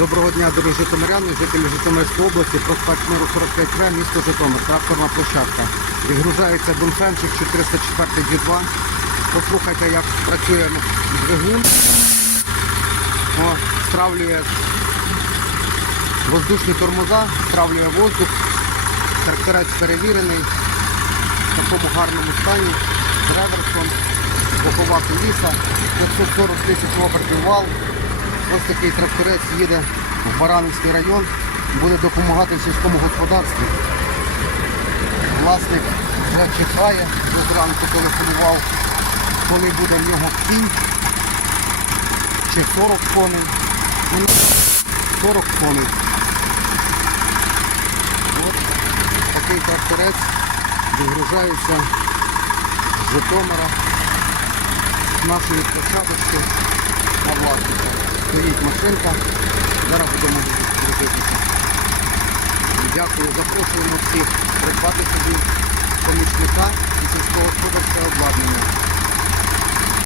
Доброго дня, дорогі житомиряни, жителі Житомирської області, проспект Миру 45В, місто Житомир, тракторна площадка. Відгружається бунфенчик 404 G2. Послухайте, як працює двигун. О, стравлює воздушні тормоза, стравлює воздух. Тракторець перевірений в такому гарному стані, з реверсом, бокова коліса, 540 тисяч обертів вал. Ось такий тракторець їде в Баранівський район, буде допомагати сільському господарстві. Власник вже чекає, вже зранку телефонував, коли буде в нього кінь чи 40 коней. Ну, 40 коней. От такий тракторець відгружається з Житомира, нашої площадочки машинка. Зараз будемо зробити. Дякую, запрошуємо всіх придбати собі помічника і сільського господарського